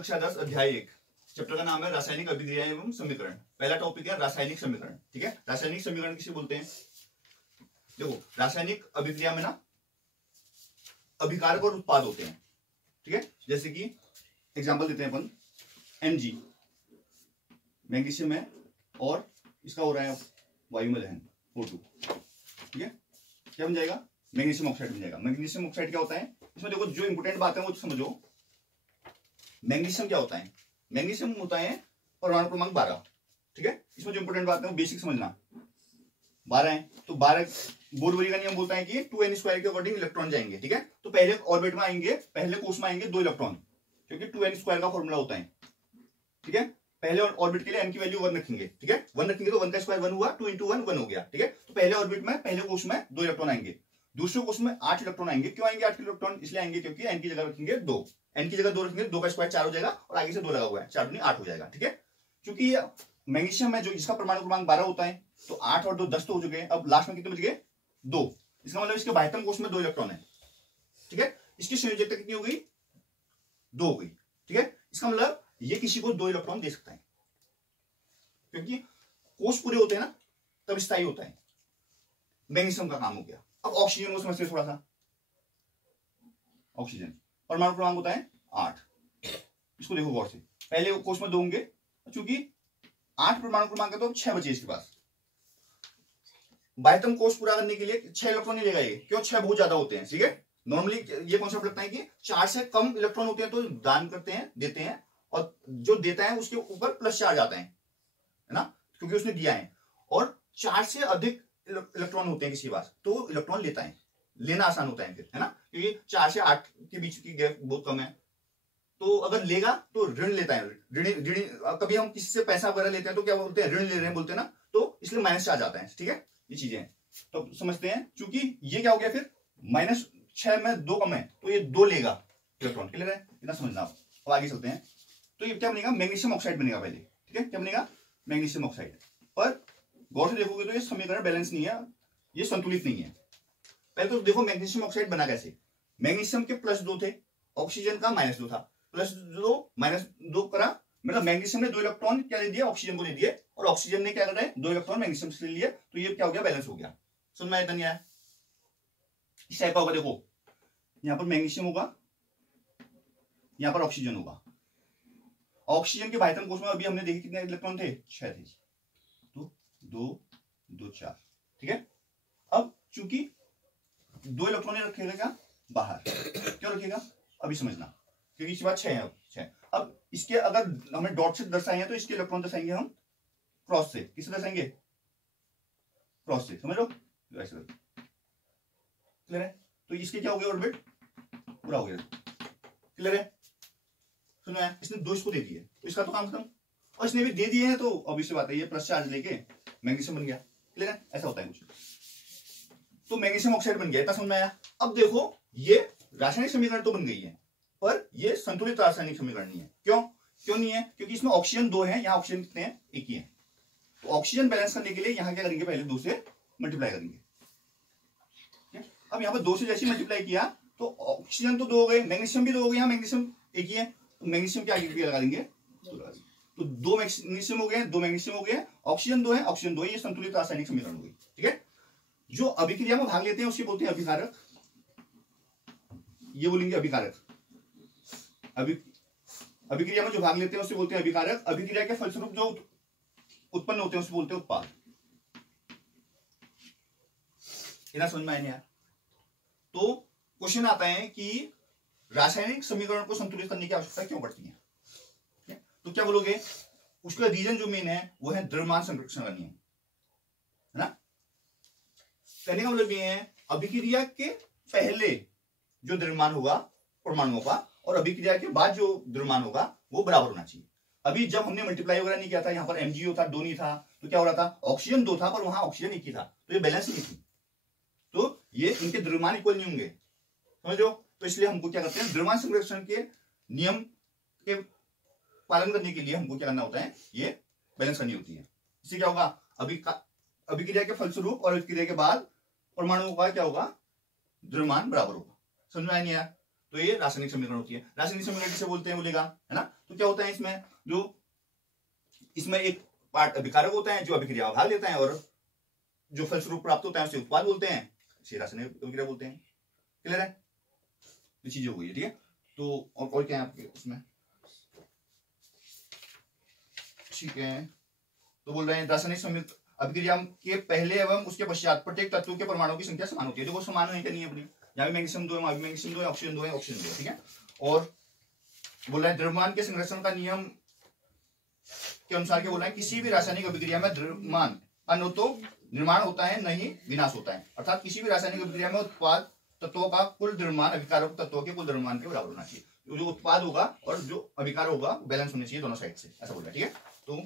कक्षा 10 अध्याय 1। चैप्टर का नाम है रासायनिक अभिक्रिया एवं समीकरण। पहला टॉपिक है रासायनिक समीकरण। ठीक है, रासायनिक समीकरण किसे बोलते हैं? देखो, रासायनिक अभिक्रिया में ना अभिकारक और उत्पाद होते हैं। ठीक है, जैसे कि एग्जांपल देते हैं अपन, Mg मैग्नीशियम है और इसका हो रहा है वायुमल दहन O2। ठीक है, क्या बन जाएगा? मैग्नीशियम ऑक्साइड बन जाएगा। मैग्नीशियम ऑक्साइड क्या होता है? इसमें देखो जो इंपोर्टेंट बात है वो समझो। मैग्नीशियम क्या होता है? मैग्नीशियम होता है परमाणु क्रमांक 12। ठीक है, इसमें जो इंपोर्टेंट बात है वो बेसिक समझना। 12 है तो 12 बोरवरी का नियम बोलता है कि 2n² के अकॉर्डिंग इलेक्ट्रॉन जाएंगे। ठीक है, तो पहले ऑर्बिट में आएंगे, पहले कोष में आएंगे 2 इलेक्ट्रॉन, क्योंकि 2n² का फॉर्मूला होता है। ठीक है, पहले ऑर्बिट के लिए n की वैल्यू 1 रखेंगे। ठीक है, 1 रखेंगे तो 1 का स्क्वायर 1 हुआ, 2 × 1 1 हो गया। ठीक है, तो पहले ऑर्बिट में पहले कोष में 2 इलेक्ट्रॉन आएंगे, दूसरे कोष में 8 इलेक्ट्रॉन आएंगे। क्यों आएंगे 8 इलेक्ट्रॉन? इसलिए आएंगे क्योंकि n की जगह रखेंगे 2, n की जगह 2 रखेंगे, 2 का स्क्वायर 4 हो जाएगा और आगे से 2 लगा हुआ है, 4 दूनी 8 हो जाएगा। ठीक है, क्योंकि मैग्नीशियम में जो इसका परमाणु क्रमांक 12 होता है, तो 8 और 2 10 तो हो चुके हैं। अब लास्ट में कितने बच गए? 2। इसका मतलब इसके बाह्यतम कोष में 2 इलेक्ट्रॉन है। ठीक है, इसकी संयोजकता कितनी हो गई? 2 हो गई। ठीक है, इसका मतलब ये किसी को 2 इलेक्ट्रॉन दे सकता है, क्योंकि कोष पूरे होते हैं ना तब स्थायी होता है। मैग्नीशियम का काम हो गया। अब ऑक्सीजन को समझते हैं थोड़ा सा। ऑक्सीजन परमाणु क्रमांक होता है 8। इसको देखो गौर से, पहले कोष में 2 होंगे, चूंकि 8 परमाणु क्रमांक है तो 6 बचे इसके पास। बाह्यतम कोष पूरा करने के लिए 6 इलेक्ट्रॉन नहीं लेगा ये, क्यों? 6 बहुत ज्यादा होते हैं। ठीक है, नॉर्मली ये कॉन्सेप्ट लगता है कि 4 से कम इलेक्ट्रॉन होते हैं तो दान करते हैं, देते हैं, और जो देता है उसके ऊपर प्लस चार्ज आता है ना, क्योंकि उसने दिया है। और 4 से अधिक इलेक्ट्रॉन होते हैं किसी के पास तो इलेक्ट्रॉन लेता है, लेना आसान होता है फिर, है ना, क्योंकि 4 से 8 के बीच की गैप बहुत कम है। तो अगर लेगा तो ऋण लेता है, ऋणी। कभी हम किसी से पैसा वगैरह लेते हैं तो क्या बोलते हैं? ऋण ले रहे हैं बोलते हैं ना, तो इसलिए माइनस चार्ज आता है। ठीक है, ये चीजें तो समझते हैं। चूंकि ये क्या हो गया फिर, -6 में 2 कम है तो ये 2 लेगा इलेक्ट्रॉन। क्लियर है? इतना समझना। अब आगे चलते हैं। तो ये क्या बनेगा? मैग्नीशियम ऑक्साइड बनेगा पहले। ठीक है, क्या बनेगा? Magnesium oxide. पर गौर से देखोगे तो ये समीकरण बैलेंस नहीं है, ये संतुलित नहीं है। पहले तो देखो मैग्नीशियम ऑक्साइड बना कैसे। मैग्नीशियम के +2 थे, ऑक्सीजन का -2 था, +2 -2 करा, मतलब मैग्नीशियम ने 2 इलेक्ट्रॉन क्या दे दिया? ऑक्सीजन को दे दिए, और ऑक्सीजन ने क्या कर रहा है? 2 इलेक्ट्रॉन मैग्नीशियम से ले लिए, तो ये क्या हो गया? बैलेंस हो गया। समझ में आया? नहीं आया? इस टाइप का होगा। देखो यहां पर मैग्नीशियम होगा, यहां पर ऑक्सीजन होगा। ऑक्सीजन के बाह्यतम कोष में अभी हमने देखे कितने इलेक्ट्रॉन थे? 6 थे, तो 2 2 4। ठीक है, अब चूंकि 2 इलेक्ट्रॉन रखेगा क्या बाहर, क्यों रखेगा अभी समझना, क्योंकि इसके बाद 6 है। अब 6, अब इसके अगर हमें डॉट से दर्शाए हैं तो इसके इलेक्ट्रॉन दर्शाएंगे हम क्रॉस से। किससे दर्शाएंगे? क्रॉस से। समझ लो, ऐसे क्लियर है? तो इसके क्या हो गया? ऑर्बिट पूरा हो गया। क्लियर है? सुनो है, इसने 2 इसको दे दिए तो इसका तो काम खत्म, और इसने भी दे दिए हैं तो अब इससे बात है, ये प्लस चार्ज लेके मैग्नीशियम बन गया। क्लियर है? ऐसा होता है कुछ। तो मैग्नीशियम ऑक्साइड बन गया, इतना समझ में आया? अब देखो ये रासायनिक समीकरण तो बन गई है, पर ये संतुलित रासायनिक समीकरण नहीं है। क्यों नहीं है? क्योंकि इसमें ऑक्सीजन 2 है, यहाँ ऑक्सीजन कितने हैं? 1 ही है। तो ऑक्सीजन बैलेंस करने के लिए यहाँ क्या करेंगे? पहले 2 से मल्टीप्लाई करेंगे। अब यहाँ पर 2 से जैसे मल्टीप्लाई किया तो ऑक्सीजन तो 2 हो गए, मैग्नीशियम भी 2 हो गए, यहाँ मैग्नीशियम 1 ही है, तो मैग्नीशियम क्या आगे लगा देंगे? 2 लगा देंगे। तो 2 मैग्नीशियम हो गए, 2 मैग्नीशियम हो गए, ऑक्सीजन 2 है, ऑक्सीजन 2 है, ये संतुलित रासायनिक समीकरण हो गई। ठीक है, जो अभिक्रिया में भाग लेते हैं उसके बोलते हैं अभिकारक। ये बोलेंगे अभिकारक। अभिक्रिया में जो भाग लेते हैं उससे बोलते हैं अभिकारक। अभिक्रिया के फलस्वरूप जो उत्पन्न होते हैं उससे बोलते हैं उत्पाद। इतना समझ में आया नहीं यार? तो क्वेश्चन आता है कि रासायनिक समीकरण को संतुलित करने की आवश्यकता क्यों पड़ती है? तो क्या बोलोगे? उसका रीजन जो मेन है वो है द्रव्यमान संरक्षण का नियम, है ना। कहने का मतलब ये है अभिक्रिया के पहले जो द्रव्यमान होगा परमाणुओं का और अभिक्रिया के बाद जो द्रव्यमान होगा वो बराबर होना चाहिए। अभी जब हमने मल्टीप्लाई वगैरह नहीं किया था, यहाँ पर MgO था, 2 नहीं था, तो क्या हो रहा था? ऑक्सीजन 2 था पर वहां ऑक्सीजन 1 ही था, तो ये बैलेंस नहीं थी, तो ये इनके द्रव्यमान इक्वल नहीं होंगे। समझो? तो इसलिए हमको क्या करते हैं? द्रव्यमान संरक्षण के नियम के पालन करने के लिए हमको क्या करना होता है? ये बैलेंस करनी होती है। इससे क्या होगा? अभिक्रिया के फलस्वरूप और अभिक्रिया के बाद परमाणुओं का क्या होगा? द्रव्यमान बराबर होगा। समझ में आया नहीं आया? तो ये रासायनिक समीकरण होती है। रासायनिक समीकरण किसे बोलते हैं बोलेगा, है ना। तो क्या होता है इसमें, जो इसमें एक पार्ट अभिकारक होता है जो अभिक्रिया में भाग लेता है, और जो फलस्वरूप प्राप्त होता है उसे उत्पाद बोलते हैं, इसे रासायनिक अभिक्रिया बोलते हैं। क्लियर है, ये चीज हो गई है। ठीक है, तो और क्या है आपके उसमें, ठीक है। तो बोल रहे हैं रासायनिक संयुक्त अभिक्रिया के पहले एवं उसके पश्चात प्रत्येक तत्व के परमाणुओं की संख्या समान होती है। देखो समान नहीं करनी है अपनी, यहाँ भी मैग्नीशियम 2 है, वहां भी मैग्नीशियम 2 है, ऑक्सीजन 2 है, ऑक्सीजन 2 है। ठीक है, और बोल रहा है द्रव्यमान के संरक्षण का नियम के अनुसार क्या बोल रहा है, किसी भी रासायनिक अभिक्रिया में द्रव्यमान न तो निर्माण होता है न ही विनाश होता है। अर्थात किसी भी रासायनिक अभिक्रिया में उत्पाद तत्वों का कुल द्रव्यमान अभिकारक तत्वों के कुल द्रव्यमान के बराबर होना चाहिए। जो उत्पाद होगा और जो अभिकार होगा बैलेंस होने चाहिए दोनों साइड से, ऐसा बोल रहा है। ठीक है, तो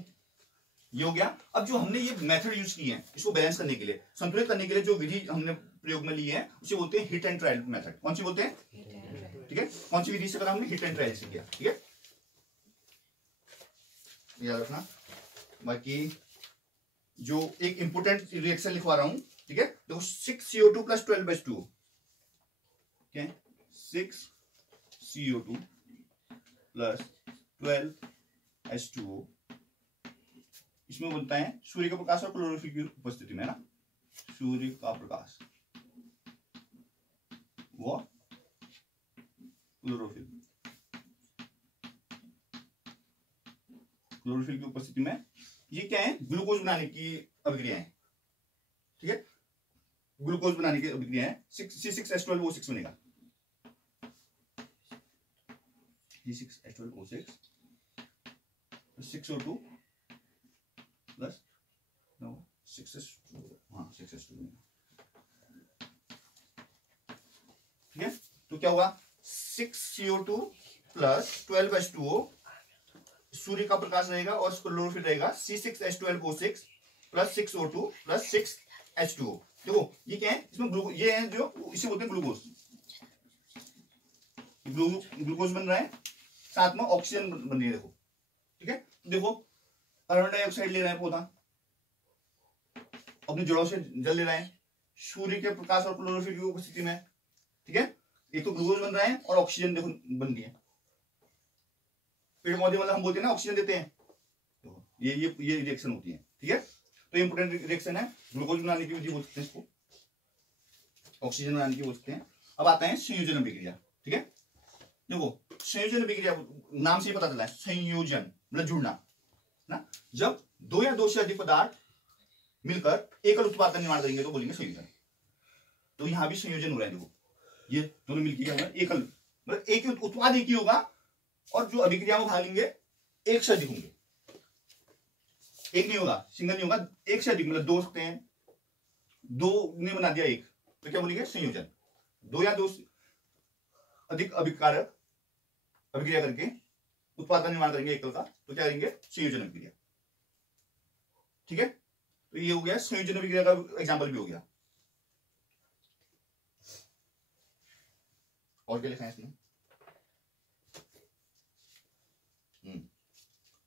ये हो गया। अब जो हमने ये मेथड यूज की है इसको बैलेंस करने के लिए, संतुलित करने के लिए जो विधि हमने प्रयोग में ली है उसे बोलते हैं हिट एंड ट्रायल मेथड। कौन सी बोलते हैं? ठीक है, कौन सी विधि से करा हमने? हिट एंड ट्रायल से किया। ठीक है, याद रखना। बाकी जो एक इंपोर्टेंट रिएक्शन लिखवा रहा हूं, ठीक है, देखो 6CO2 + 12H2, ठीक है, 6CO2 + 12H2O, इसमें बोलता है सूर्य का प्रकाश और क्लोरोफिल की उपस्थिति में, ना, सूर्य का प्रकाश वो क्लोरोफिल की उपस्थिति में, ये क्या है? ग्लूकोज बनाने की अभिक्रिया है। ठीक है, ग्लूकोज बनाने की अभिक्रिया है। C6H12O6 बनेगा, C6H12O6 6O2 प्लस 6H2, हाँ 6H2। ठीक है, तो क्या हुआ? 6CO2 + 12H2O, सूर्य का प्रकाश रहेगा और क्लोरोफिल रहेगा, C6H12O6 + 6O2 + 6H2O। देखो ये क्या है? इसमें ग्लूकोज, ये है जो इसे बोलते हैं ग्लूकोज। ग्लूकोज बन रहा है, साथ में ऑक्सीजन बन रही है। देखो, ठीक है, देखो कार्बन डाइऑक्साइड ले रहा है पौधा, अपनी जड़ों से जल ले रहा है सूर्य के प्रकाश और क्लोरोफिल की उपस्थिति में। ठीक है, एक तो ग्लूकोज बन रहा है और ऑक्सीजन देखो बन रही है। पेड़ पौधे वाला हम बोलते हैं ना ऑक्सीजन देते हैं, तो ये रिएक्शन होती है। ठीक है, तो इंपोर्टेंट रिएक्शन है, ग्लूकोज बनाने की विधि बोल सकते हैं इसको, ऑक्सीजन बनाने की बोलते हैं। अब आता है संयोजन अभिक्रिया। ठीक है, देखो संयोजन अभिक्रिया नाम से ही पता चला है, संयोजन मतलब जुड़ना ना। जब दो या दो से अधिक पदार्थ मिलकर एकल उत्पाद का निर्माण करेंगे तो बोलेंगे संयोजन। तो यहां भी संयोजन हो रहा है। देखो ये दोनों मिलकर क्या होगा? एकल, मतलब एक उत्पाद एक ही होगा और जो अभिक्रिया में भाग लेंगे एक से अधिक होंगे। एक नहीं होगा, सिंगल नहीं होगा, एक से अधिक, मतलब दो सकते हैं, दो ने बना दिया एक, तो क्या बोलेंगे? संयोजन। दो या दो से अधिक अभिकारक अभिक्रिया करके उत्पाद का निर्माण करेंगे एकल का, तो क्या करेंगे? संयोजन अभिक्रिया। ठीक है, तो ये हो गया संयोजन अभिक्रिया का एग्जांपल भी हो गया। और क्या लिखा है इसमें?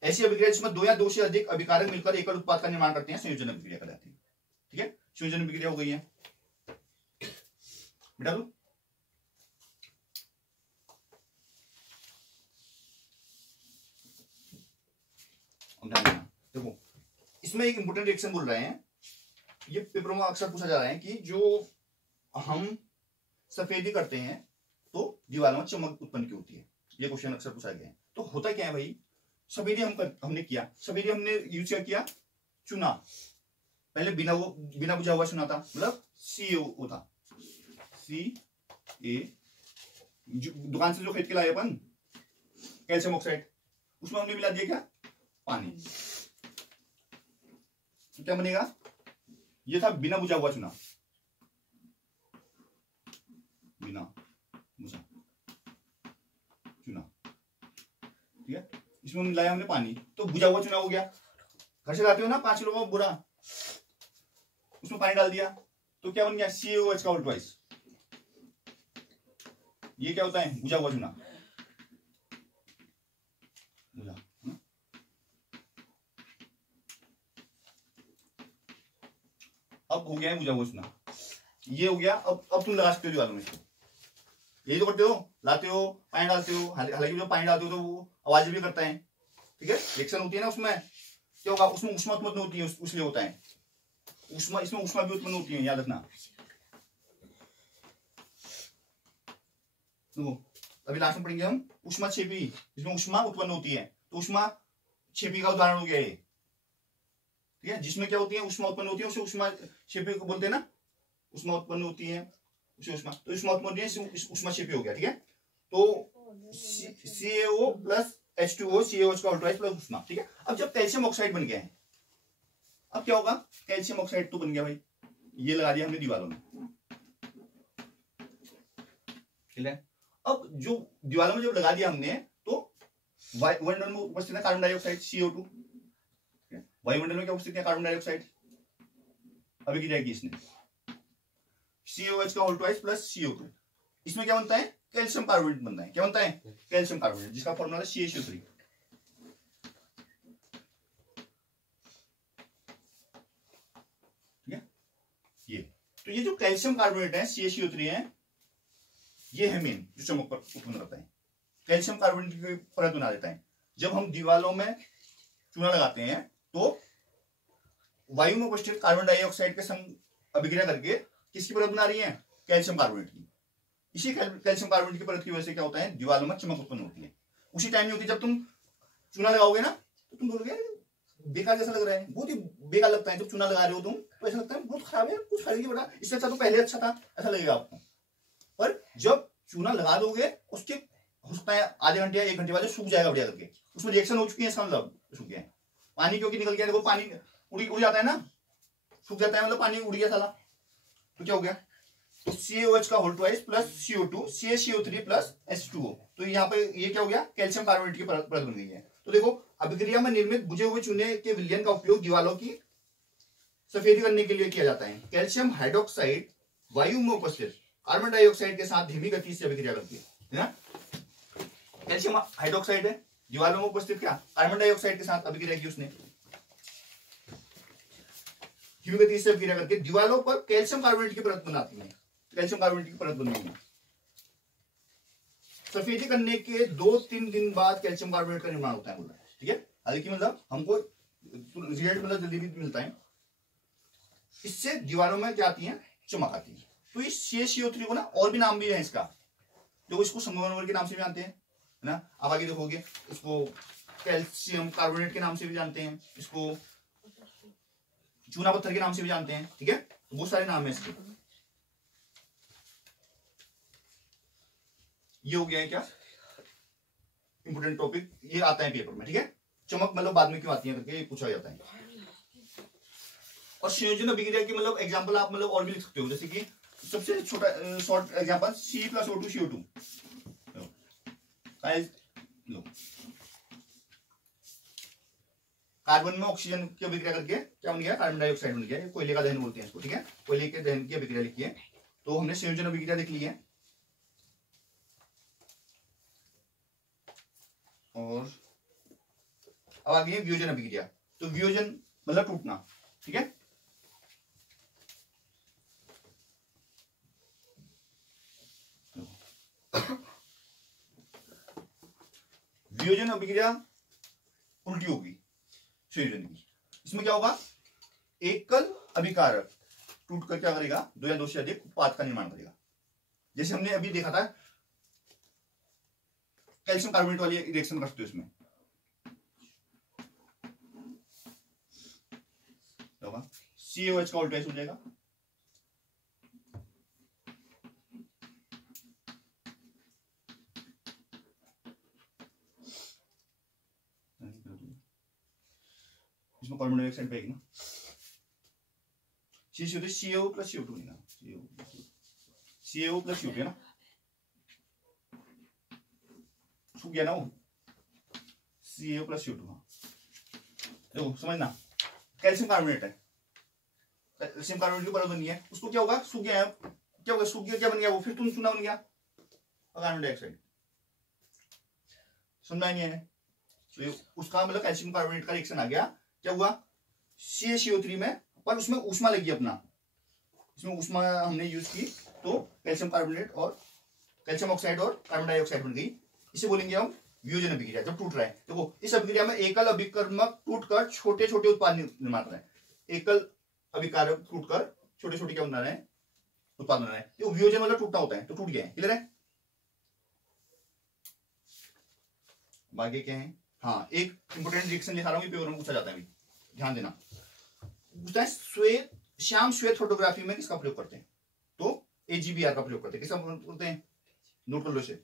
ऐसी अभिक्रिया जिसमें दो या दो से अधिक अभिकारक मिलकर एकल उत्पाद का निर्माण करते हैं संयोजन अभिक्रिया कहलाती है। ठीक है, संयोजन अभिक्रिया हो गई है बेटा। लो देखो इसमें एक इंपोर्टेंट रिएक्शन बोल रहे हैं, ये पेपरों में अक्सर पूछा जा रहा है कि जो हम सफेदी करते हैं तो दीवारों में चमक उत्पन्न क्यों होती है, ये क्वेश्चन अक्सर पूछा गया है। तो होता क्या है भाई, सफेदी हमने किया, सफेदी हमने यूज किया चुना, पहले बिना बुझा हुआ चुना था, मतलब CaO था, Ca, दुकान से जो खरीद के लाए अपन कैल्शियम ऑक्साइड, उसमें हमने मिला दिया क्या? पानी। तो क्या बनेगा? ये था बिना बुझा हुआ चुना, बिना बुझा चुना। ठीक है, इसमें मिलाया हमने पानी, तो बुझा हुआ चुना हो गया। घर से लाते हो ना 5 किलो का बुरा, उसमें पानी डाल दिया तो क्या बन गया? CaOH का उल्टा। ये क्या होता है? बुझा हुआ चुना, बुझा। अब हो गया है बुझा हुआ चुना, ये हो गया। अब तुम लगा सकते हो दीवारों में इसको, यही तो करते हो, लाते हो पानी डालते हो, हालांकि जो पानी डालते हो तो वो आवाज भी करता है, ठीक है। रिएक्शन होती है ना, उसमें क्या होगा, उसमें ऊष्मा उत्पन्न होती है, उसलिए होता है ऊष्मा, इसमें ऊष्मा भी उत्पन्न होती है, याद रखना। तो अभी लास्ट में पढ़ेंगे हम ऊष्मा क्षेपी, इसमें ऊष्मा उत्पन्न होती है। तो ऊष्मा क्षेपी का उदाहरण हो गया ये, ठीक है। जिसमें क्या होती है, ऊष्मा उत्पन्न होती है, उसे ऊष्मा क्षेपी को बोलते हैं ना, ऊष्मा उत्पन्न होती है उसे ऊष्मा, तो ऊष्मा उत्पन्न होती है, ऊष्मा क्षेपी हो गया, ठीक है। तो CaO प्लस H2O, CaOH का होल प्लस ऊष्मा, ठीक है। अब जब कैल्शियम ऑक्साइड बन गया है, अब क्या होगा, कैल्शियम ऑक्साइड तो बन गया भाई, ये लगा दिया हमने दीवारों में, ठीक है। अब जो दीवारों में जब लगा दिया हमने, तो वायुमंडल में उपस्थित है कार्बन डाइऑक्साइड CO2, वायुमंडल में क्या उपस्थित है, कार्बन डाइऑक्साइड, अभी की जाएगी इसने COH का होल ट्वाइस प्लस CO2, इसमें क्या बनता है, कैल्शियम कार्बोनेट बनता है। क्या बनता है, कैल्शियम कार्बोनेट, जिसका फॉर्मूला है CaCO3, ठीक है। ये तो ये जो कैल्शियम कार्बोनेट है CaCO3 है, ये है मेन जो चमक पर उत्पन्न करता है, कैल्शियम कार्बोनेट की परत बना देता है। जब हम दीवारों में चूना लगाते हैं तो वायु में उपस्थित कार्बन डाइऑक्साइड के संग अभिक्रिया करके किसकी परत बना रही है, कैल्शियम कार्बोनेट की। इसी कैल्शियम कार्बोनेट की परत की वजह से क्या होता है, दीवारों में चमक उत्पन्न होती है। उसी टाइम में होती है जब तुम चूना लगाओगे ना, तो तुम बोलोगे बेकार जैसा लग रहा है, बहुत ही बेकार लगता है। जब चूना लगा रहे हो तुम तो ऐसा लगता है बहुत खराब है, कुछ खरीदिए बेटा, इससे अच्छा तो पहले अच्छा था, ऐसा लगेगा आपको। पर जब चूना लगा दोगे, उसके हो सकता है आधे घंटे या 1 घंटे बाद सूख जाएगा बढ़िया करके, उसमें रिएक्शन हो चुकी है, इसका मतलब सूख गया है। पानी क्योंकि निकल गया, देखो पानी उड़ जाता है ना, सूख जाता है, मतलब पानी उड़ गया साला, तो क्या हो गया, तो CaOH का whole twice plus CO2, CaCO3 plus H2O, तो यहाँ पे ये क्या हो गया, कैल्शियम कार्बोनेट की परत बन गई है। तो देखो अभिक्रिया में निर्मित बुझे हुए चूने के विलयन का उपयोग दीवारों की सफेदी करने के लिए किया जाता है। कैल्शियम हाइड्रोक्साइड वायु में उपस्थित कार्बन डाइऑक्साइड के साथ धीमी गति से अभिक्रिया करती है ना। कैल्शियम हाइड्रोक्साइड है, दीवारों में उपस्थित क्या, कार्बन डाइऑक्साइड के साथ अभिक्रिया की उसने, धीमी गति से अभिक्रिया करके दीवारों पर कैल्शियम कार्बोनेट की परत बनाती है। कैल्शियम कार्बोनेट की परत बन गई है। सफेदी करने के 2-3 दिन बाद कैल्शियम कार्बोनेट का निर्माण होता है, बोला, ठीक है। हालांकि मतलब हमको रिजल्ट मतलब जल्दी भी मिलता है, इससे दीवारों में क्या आती है, चमक आती है। तो इस CaCO3 को ना और भी नाम भी है इसका, जो इसको संगमरमर के नाम से भी जानते हैं, है ना। आप आगे देखोगे इसको कैल्शियम कार्बोनेट के नाम से भी जानते हैं, इसको चूना पत्थर के नाम से भी जानते हैं, ठीक है। बहुत सारे नाम है इसके। ये हो गया है क्या, इंपोर्टेंट टॉपिक, ये आता है पेपर में, ठीक है। चमक मतलब बाद में क्यों आती है करके पूछा जाता है। और संयोजन अभिक्रिया की मतलब एग्जांपल आप मतलब और भी लिख सकते हो, जैसे कि सबसे छोटा short example C+O2CO2, low carbon में ऑक्सीजन की अभिक्रिया करके क्या बन गया, कार्बन डाइऑक्साइड बन गया, कोयले का दहन बोलते हैं इसको, ठीक है। कोयले के दहन की अभिक्रिया लिखी है, तो हमने संयोजन अभिक्रिया देख ली है। और अब आगे है वियोजन अभिक्रिया। तो वियोजन मतलब टूटना, ठीक है। वियोजन अभिक्रिया उल्टी होगी संयोजन की। इसमें क्या होगा, एकल अभिकारक टूट कर क्या करेगा, 2 या 2 से अधिक उत्पाद का निर्माण करेगा। जैसे हमने अभी देखा था कैल्शियम कार्बोनेट वाली रिएक्शन करते हो, इसमें होगा CaOH का उल्टा हो जाएगा, इसमें कार्बन डाइऑक्साइड पाएगी ना, CaO प्लस CO2 बनेगा, CaO प्लस CO2 है ना, सूख गया ना वो, CaO प्लस CO2, हाँ देखो समझना, कैल्शियम कार्बोनेट है, कैल्शियम कार्बोनेट की परत बन गई है, उसको क्या होगा, सूख गया है, क्या होगा, सूख गया, क्या बन गया वो, फिर तुम चूना बन गया कार्बन डाइऑक्साइड, सुनना नहीं है। तो उसका मतलब कैल्शियम कार्बोनेट का रिएक्शन आ गया, क्या हुआ CaCO3 में, पर उसमें ऊष्मा लगी अपना, इसमें ऊष्मा हमने यूज की, तो कैल्शियम कार्बोनेट और कैल्शियम ऑक्साइड और कार्बन डाइऑक्साइड बन गई। इसे बोलेंगे हम वियोजन अभिक्रिया जब टूट रहा है, देखो इस अभिक्रिया में एकल अभिकर्मक टूटकर छोटे छोटे उत्पाद निर्माण कर रहे हैं, एकल अभिकारक टूटकर छोटे छोटे क्या बना रहे हैं, उत्पाद बना रहे हैं। तो वियोजन मतलब टूटना होता है, तो टूट गया है, क्लियर है। बाकी क्या है, हाँ एक इंपोर्टेंट रिएक्शन लिखा रहा हूँ, पेपर में पूछा जाता है, अभी ध्यान देना। पूछता है श्वेत श्याम श्वेत फोटोग्राफी में किसका प्रयोग करते हैं, तो AgBr का प्रयोग करते हैं। किसका बोलते हैं, नोट कर लो इसे,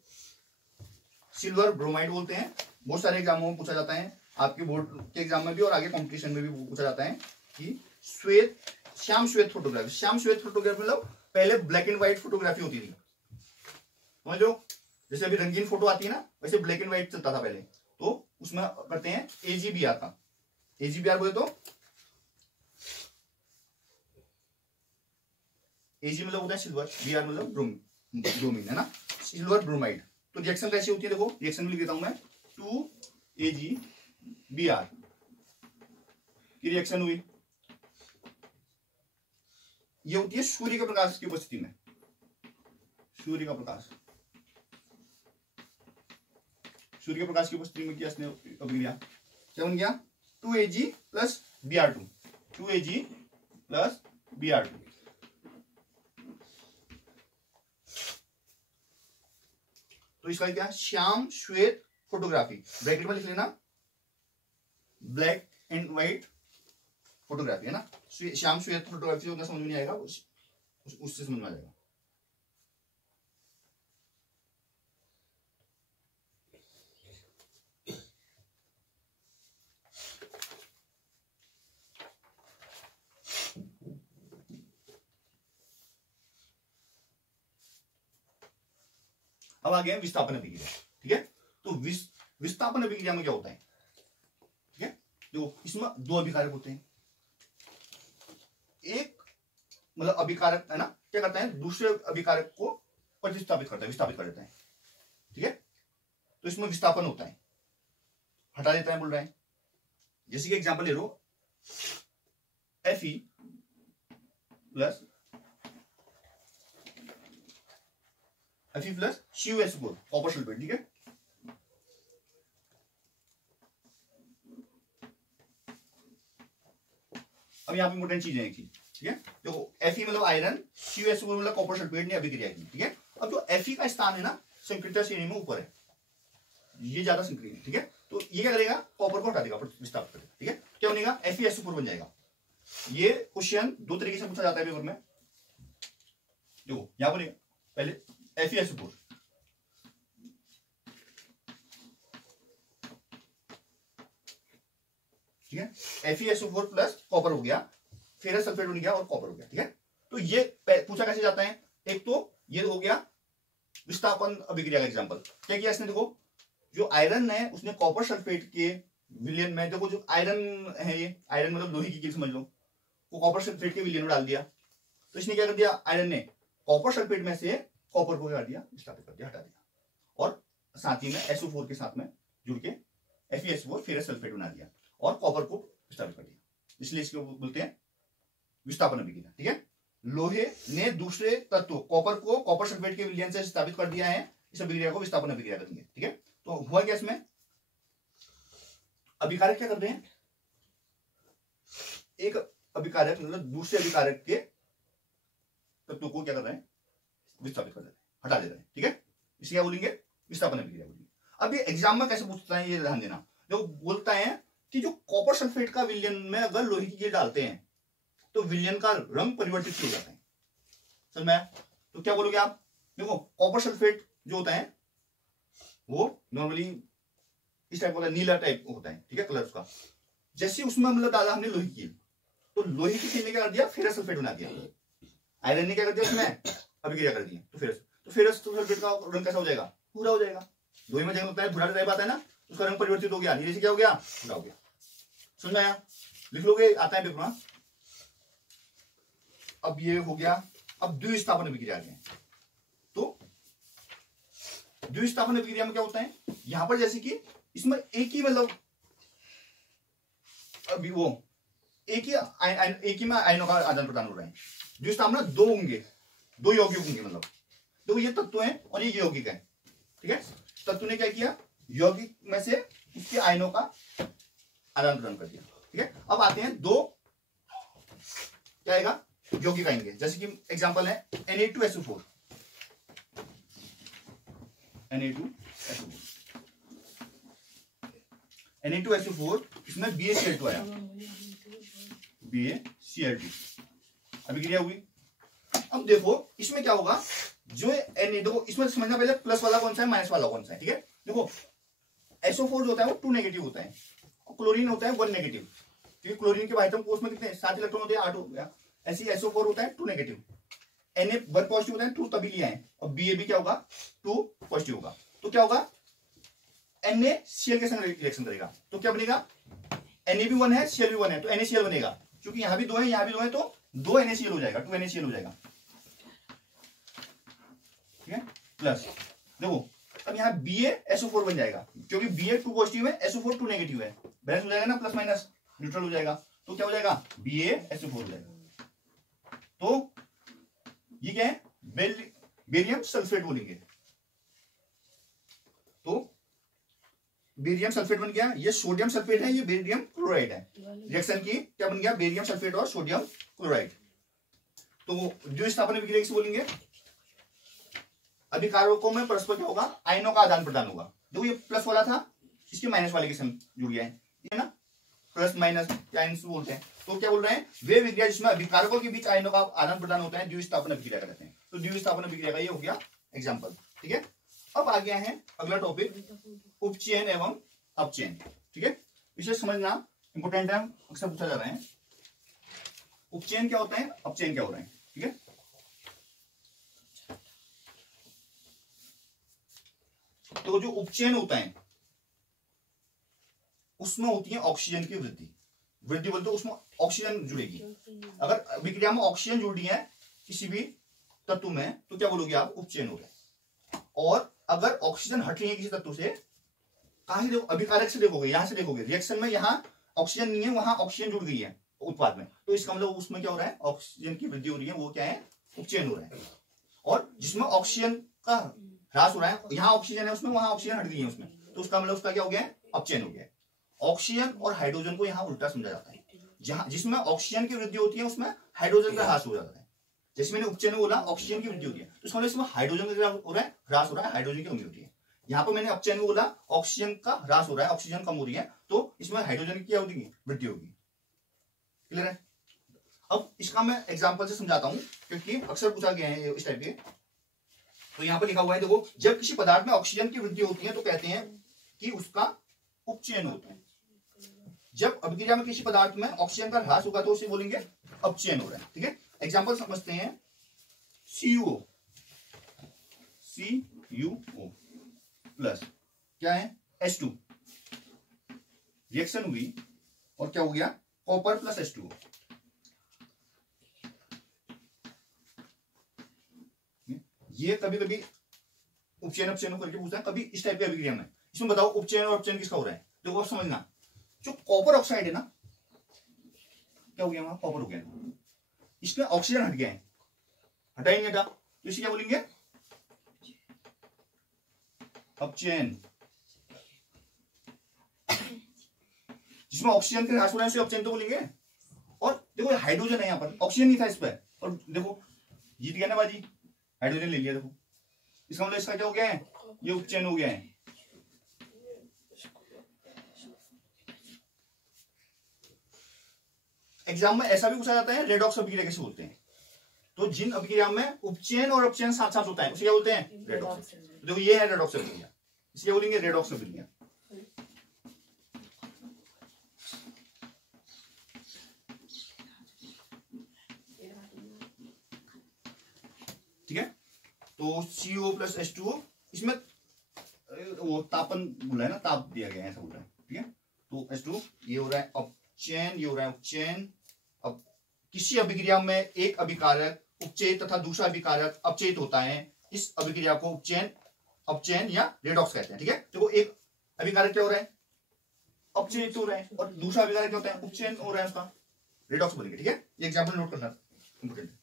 सिल्वर ब्रोमाइड बोलते हैं। बहुत सारे एग्जामों में पूछा जाता है, आपके बोर्ड के एग्जाम में भी और आगे कंपटीशन में भी पूछा जाता है कि श्वेत श्याम श्वेत फोटोग्राफी। श्याम श्वेत फोटोग्राफी मतलब पहले ब्लैक एंड व्हाइट फोटोग्राफी होती थी, समझो, जैसे अभी रंगीन फोटो आती है ना, वैसे ब्लैक एंड व्हाइट चलता था पहले, तो उसमें करते हैं AgBr का। AgBr बोले तो Ag मतलब होता है सिल्वर, Br मतलब ब्रोमीन, है ना, सिल्वर ब्रोमाइड। तो रिएक्शन कैसी होती है, देखो रिएक्शन लिख देता हूं मैं, 2AgBr की रिएक्शन हुई, ये होती है सूर्य के प्रकाश की उपस्थिति में, सूर्य का प्रकाश, सूर्य के प्रकाश की उपस्थिति में किया इसने अभिक्रिया, क्या बन गया 2Ag plus Br2, 2Ag plus Br2। तो इसका क्या, श्याम श्वेत फोटोग्राफी, ब्रैकेट में लिख लेना, ब्लैक एंड व्हाइट फोटोग्राफी, है ना। श्याम श्वेत फोटोग्राफी जो समझ में नहीं आएगा उससे समझ में आ जाएगा। अब आ गया विस्थापन अभिक्रिया, ठीक है। तो विस्थापन अभिक्रिया में क्या होता है, ठीक है, जो इसमें दो अभिकारक होते हैं, एक मतलब अभिकारक है ना, क्या करता है, दूसरे अभिकारक को प्रतिस्थापित करता है, विस्थापित कर देता है, ठीक है। तो इसमें विस्थापन होता है, हटा देता है बोल रहा है। जैसे कि एग्जांपल ले लो, Fe plus CuSO4 copper sulphate, ठीक है। अब यहाँ पे इंपोर्टेंट चीज है एक चीज, ठीक है, देखो Fe मतलब आयरन, CuSO4 मतलब कॉपर सल्फेट ने अभिक्रिया की, ठीक है। अब जो Fe का स्थान है ना संक्रियता श्रेणी में ऊपर है, ये ज्यादा संक्रिय है, ठीक है। तो ये क्या करेगा, कॉपर को हटा देगा, विस्थापित करेगा, ठीक है। क्या बनेगा, FeSO4 बन जाएगा। ये क्वेश्चन दो तरीके से पूछा जाता है पेपर में, देखो यहां पर पहले FeSO4, ठीक है, FeSO4 प्लस कॉपर हो गया, फेरस सल्फेट बन गया और कॉपर हो गया, ठीक है। तो ये पूछा कैसे जाता है, एक तो ये हो गया विस्थापन अभिक्रिया का एग्जांपल। क्या किया इसने, देखो जो आयरन है उसने कॉपर सल्फेट के विलयन में, देखो जो आयरन है, ये आयरन मतलब लोहे की कील समझ लो, वो कॉपर सल्फेट के विलयन में डाल दिया। तो इसने क्या कर दिया, आयरन ने कॉपर सल्फेट में से कॉपर को क्या दिया, विस्थापित कर दिया, हटा दिया, और साथ ही में SO4 के साथ में जुड़ के FeSO4 फेरस सल्फेट बना दिया और कॉपर को विस्थापित कर दिया, इसलिए इसको बोलते हैं विस्थापन अभिक्रिया, ठीक है। लोहे ने दूसरे तत्व कॉपर को कॉपर सल्फेट के विलयन से विस्थापित कर दिया है, इस अभिक्रिया को विस्थापन अभिक्रिया कहते हैं, ठीक है। तो हुआ क्या, इसमें अभिकारक क्या करते हैं, एक अभिकारक मतलब दूसरे अभिकारक के तत्व को क्या कर रहे हैं, विस्थापित कर देते हैं, हटा दे रहे हैं, ठीक है। इसे क्या बोलेंगे, विस्थापन अभिक्रिया बोलेंगे। अब ये एग्जाम में कैसे पूछता है, ये ध्यान देना, जो बोलता है कि जो कॉपर सल्फेट का विलयन में अगर लोहे की कील डालते हैं तो विलयन का रंग परिवर्तित हो जाता है, समझ में आया। तो क्या बोलोगे आप, देखो कॉपर सल्फेट जो होता है वो नॉर्मली इस टाइप का नीला टाइप होता है, ठीक है, कलर उसका। जैसे उसमें मतलब डाला हमने लोहे की कील, तो लोहे की कील ने क्या कर दिया, फेरस सल्फेट बना दिया, आयरन ने क्या कर दिया उसमें अभिक्रिया कर दी, तो फेरस सल्फेट का रंग कैसा हो जाएगा, भूरा हो जाएगा। लोहे में जब होता है भूरा टाइप आता है ना, उसका रंग परिवर्तित हो गया, नीले से क्या हो गया, भूरा हो गया, समझ में आया, लिख लोगे, आता है पेपर में। अब ये हो गया, अब द्विस्थापन अभिक्रिया आ गया। तो द्विस्थापन अभिक्रिया में क्या होता है, यहां पर जैसे कि इसमें एक ही मतलब अभी वो एक ही में आयनों का आदान प्रदान हो रहा है। द्विस्थापन में दो होंगे, दो यौगिक होंगे, मतलब देखो ये तत्व है और ये यौगिक है, ठीक है। तत्व ने क्या किया, यौगिक में से उसके आयनों का आदान प्रदान कर दिया। ठीक है, अब आते हैं दो क्या आएगा यौगिक आएंगे, जैसे कि एग्जांपल है Na2SO4, Na2SO4 इसमें BaCl2 आया, BaCl2 अभिक्रिया हुई। अब देखो इसमें क्या होगा, जो देखो इसमें समझना पहले प्लस वाला कौन सा है माइनस वाला कौन सा है। ठीक है, देखो SO4 जो होता है वो 2 नेगेटिव होता है और क्लोरीन होता है 1 नेगेटिव, क्योंकि क्लोरीन के वाइटम कोर्स में कितने 7 इलेक्ट्रॉन होते हैं, 8 हो गया। ऐसी SO4 होता है 2 नेगेटिव, Na 1 पॉजिटिव होता है, 2 तभी लिया है, और Ba भी क्या होगा 2 पॉजिटिव होगा। तो क्या होगा NaCl के संग रिएक्शन करेगा, तो क्या बनेगा Na भी 1 है Cl भी 1 है, तो NaCl बनेगा। क्योंकि यहां भी 2 है यहां भी 2 है, तो 2 NaCl हो जाएगा, 2 NaCl हो जाएगा। ठीक है, प्लस देखो अब यहाँ BaSO4 बन जाएगा, क्योंकि Ba 2 पॉजिटिव है, SO4 2 नेगेटिव है, बैलेंस हो जाएगा ना, प्लस माइनस न्यूट्रल हो जाएगा। तो क्या हो जाएगा BaSO4 हो जाएगा। तो ये क्या है बेरियम सल्फेट बोलेंगे, तो बेरियम सल्फेट बन गया। ये सोडियम सल्फेट है, ये बेरियम क्लोराइड है। रिएक्शन की क्या बन गया बेरियम सल्फेट और सोडियम क्लोराइड। तो द्विस्थापन अभिक्रिया किसे बोलेंगे, अभिकारकों में परस्पर क्या होगा आयनों का आदान प्रदान होगा। देखो ये प्लस वाला था, इसके माइनस वाले के संग जुड़ गया है ना, प्लस माइनस आयन्स बोलते हैं। तो क्या बोल रहे हैं वे विक्रिया जिसमें अभिकारकों के बीच आयनों का आदान प्रदान होता है द्विस्थापन अभिक्रिया कहते हैं। तो द्विस्थापन अभिक्रिया का ये हो गया एग्जाम्पल। ठीक है, अब आ गया है अगला टॉपिक उपचयन एवं अपचयन। ठीक है, विषय समझना इंपोर्टेंट है, अक्सर पूछा जा रहा है उपचयन क्या होता है अपचयन क्या हो रहा है। ठीक है, तो जो उपचयन होता है उसमें होती है ऑक्सीजन की वृद्धि। वृद्धि बोलते उसमें ऑक्सीजन जुड़ेगी। अगर अभिक्रिया में ऑक्सीजन जुड़ रही है किसी भी तत्व में तो क्या बोलोगे आप उपचयन हो गया। और अगर ऑक्सीजन हट रही है किसी तत्व से, कहां से अभिकारक से देखोगे, यहां से देखोगे रिएक्शन में यहां ऑक्सीजन नहीं है वहां ऑक्सीजन जुड़ गई है उत्पाद में, तो इसका मतलब उसमें क्या हो रहा है ऑक्सीजन की वृद्धि हो रही है, वो क्या है उपचयन हो रहा है। और जिसमें ऑक्सीजन का ह्रास हो रहा है, यहाँ ऑक्सीजन है उसमें वहां ऑक्सीजन हट गई है उसमें, तो उसका मतलब उसका क्या हो गया अपचयन हो गया। ऑक्सीजन और हाइड्रोजन को यहाँ उल्टा समझा जाता है, जहां जिसमें ऑक्सीजन की वृद्धि होती है उसमें हाइड्रोजन का ह्रास हो जाता है। जैसे मैंने उपचयन बोला ऑक्सीजन की वृद्धि होती है, तो इसका मतलब इसमें हाइड्रोजन का हो रहा है ह्रास हो रहा है, हाइड्रोजन की कमी होती है। यहाँ पर मैंने अपचयन में बोला ऑक्सीजन का ह्रास हो रहा है, ऑक्सीजन कम हो रही है, तो इसमें हाइड्रोजन की क्या होगी वृद्धि होगी। क्लियर है। अब इसका मैं एग्जाम्पल से समझाता हूं क्योंकि अक्सर पूछा गया है इस टाइप के। तो यहाँ पर लिखा हुआ है देखो, जब किसी पदार्थ में ऑक्सीजन की वृद्धि होती है तो कहते हैं कि उसका उपचयन होता है। जब अभिक्रिया में किसी पदार्थ में ऑक्सीजन का ह्रास होगा तो उसे बोलेंगे अपचयन हो रहा है। ठीक है, एग्जाम्पल समझते हैं CuO प्लस क्या है H2, रिएक्शन हुई और क्या हो गया कॉपर प्लस H2O। ये कभी कभी उपचयन अपचयन करके पूछता है, कभी इस टाइप की अभिक्रिया में। इसमें बताओ उपचयन और अपचयन किसका हो रहा है। देखो आप समझना, जो कॉपर ऑक्साइड है ना, क्या हो गया वहां कॉपर हो गया, इसमें ऑक्सीजन हट गया है, हटा ही नहीं हटा, तो इसे क्या बोलेंगे अपचयन। जिसमें ऑक्सीजन का ह्रास हो रहा है उसे अपचयन तो बोलेंगे। और देखो हाइड्रोजन है यहाँ पर, ऑक्सीजन नहीं था इस पर, और देखो जीत गया ना बाजी, हाइड्रोजन ले लिया। देखो इसका मतलब इसका क्या हो गया है, ये उपचयन हो गया है। एग्जाम में ऐसा भी पूछा जाता है रेडॉक्स अभिक्रिया कैसे बोलते हैं। तो जिन अभिक्रिया में उपचयन और अपचयन साथ साथ होता है उसे क्या बोलते हैं रेडॉक्स। देखो ये है रेडॉक्स अभिक्रिया, इसे क्या बोलेंगे रेडॉक्स अभिक्रिया। ठीक है, तो CO प्लस H2O, इसमें वो तापन बोला है ना, ताप दिया गया है ऐसा बोल रहा है। ठीक है, तो H2 ये हो रहा है अपचयन, ये हो रहा है उपचयन। अब किसी अभिक्रिया में एक अभिकारक उपचयित तथा दूसरा अभिकारक अपचयित होता है, इस अभिक्रिया को उपचयन अपचयन या रेडॉक्स कहते हैं। ठीक है, देखो एक अभिकारक क्या हो रहा है अपचयित हो रहा है और दूसरा अभिकारक क्या होता है उपचयन हो रहा है, उसका रेडॉक्स बोलेंगे। ठीक है, ये एग्जाम्पल नोट करना इंपोर्टेंट है।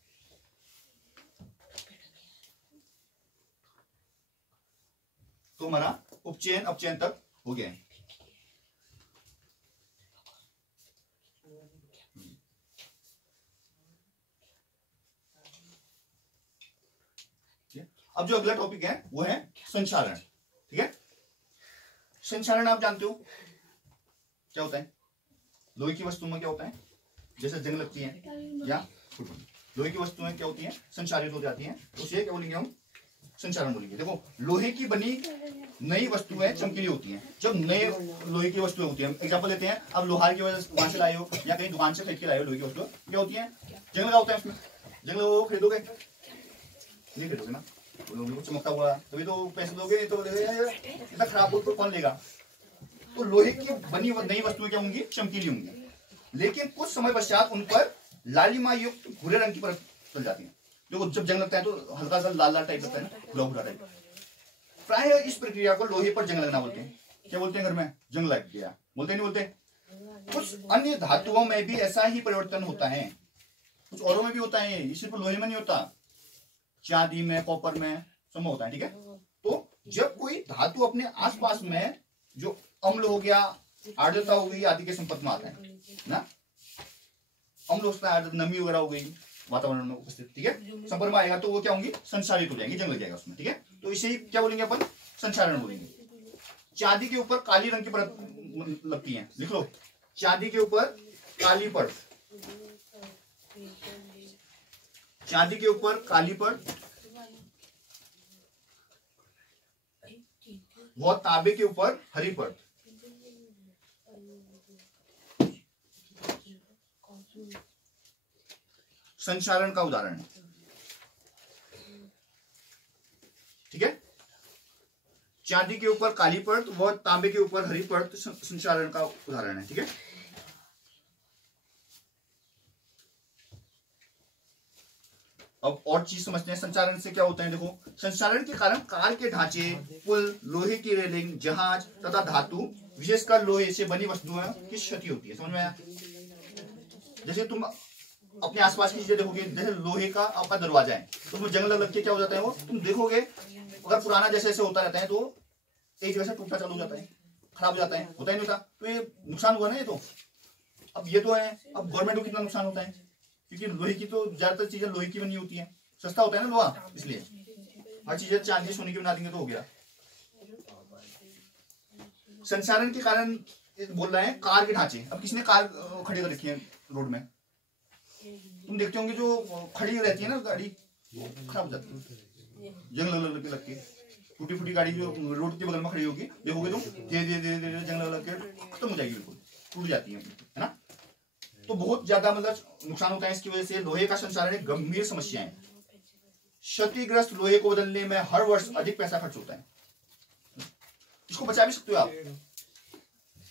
तो हमारा उपचयन अपचयन तक हो गया है। अब जो अगला टॉपिक है वो है संचारण। ठीक है, संचारण आप जानते हो क्या होता है? लोहे की वस्तु में क्या होता है? जैसे जंग लगती है या लोहे की वस्तुएं क्या होती हैं? संचारित हो जाती हैं, तो उसे क्या बोलेंगे हम? संचारण बोलेंगे। देखो, लोहे की बनी नई वस्तुएं चमकीली होती हैं। जब नए लोहे की वस्तुएं होती हैं, एग्जांपल लेते हैं, अब लोहार की वजह से वहां से लाए हो या कहीं दुकान से खरीद के लाए हो लोहे की वस्तु, क्या होती है? जंग लगा होता है उसमें। जंग लगा खरीदोगे नहीं? खरीदोगे ना, तो चमकता हुआ तभी तो पैसे दोगे, नहीं तो इतना खराब हो तो कौन लेगा? तो लोहे की बनी नई वस्तुएं क्या होंगी? चमकीली होंगी, लेकिन कुछ समय पश्चात उन पर लालिमा युक्त भूरे रंग की परत चल जाती है। जो जब जंग लगता है तो हल्का सा लाल लाल टाइप लगता है ना, भूरा भूरा टाइप। प्राय इस प्रक्रिया को लोहे पर जंग लगना बोलते हैं। क्या बोलते हैं? घर में जंग लग गया बोलते नहीं बोलते? कुछ अन्य धातुओं में भी ऐसा ही परिवर्तन होता है, कुछ औरों में भी होता है, ये सिर्फ लोहे में नहीं होता, चांदी में, कॉपर में सब में होता है। ठीक है, तो जब कोई धातु अपने आसपास में जो अम्ल हो गया, आर्द्रता हो गई आदि के संपर्क में आता है ना, अम्ल होता है, नमी वगैरह हो गई वातावरण में उपस्थित, ठीक है, संपर्क में आएगा तो वो क्या होंगी? संचारित हो जाएंगे, जंग लग जाएगा उसमें। ठीक है, तो इसे क्या बोलेंगे अपन? संचारण बोलेंगे। चांदी के ऊपर काली रंग की परत लगती है, लिख लो, चांदी के ऊपर काली परत, चांदी के ऊपर काली परत, वो तांबे के ऊपर हरी परत। संचारण का उदाहरण है। ठीक है, चांदी के ऊपर काली परत व तांबे के ऊपर हरी परत संचारण का उदाहरण है। ठीक है, अब और चीज समझते हैं संचारण से क्या होता है। देखो, संचारण के कारण कार के ढांचे, पुल, लोहे की रेलिंग, जहाज तथा धातु विशेषकर लोहे से बनी वस्तुओं की क्षति होती है। समझ में आया? जैसे तुम अपने आसपास की चीजें देखोगे, जैसे लोहे का आपका दरवाजा है, तो उसमें जंग लग के क्या हो जाता है, वो तुम देखोगे अगर पुराना जैसे ऐसे होता रहता है तो एक जगह से टूटना चालू हो जाता है, खराब हो जाता है, होता ही नहीं होता, तो ये नुकसान हुआ ना। ये तो अब ये तो है, अब गवर्नमेंट को कितना नुकसान होता है, क्योंकि लोहे की तो ज्यादातर चीजें लोहे की बनी होती है, सस्ता होता है ना लोहा, इसलिए हर चीजें चांदी सोने की बना देंगे तो हो गया। संचारण के कारण बोल रहा है कार के ढांचे। अब किसने कार खड़ी कर रखी है रोड में, तुम देखते होंगे जो खड़ी रहती है ना गाड़ी, खराब हो जाती है, जंग लग के टूटी फूटी गाड़ी जो रोड के बगल में खड़ी होगी, देखोगे तुम धीरे धीरे धीरे धीरे जंग लग के खत्म हो जाएगी, बिल्कुल टूट जाती है ना। तो बहुत ज्यादा मतलब नुकसान होता है इसकी वजह से। लोहे का संचारण एक गंभीर समस्या है। क्षतिग्रस्त लोहे को बदलने में हर वर्ष अधिक पैसा खर्च होता है। इसको बचा भी सकते हो आप,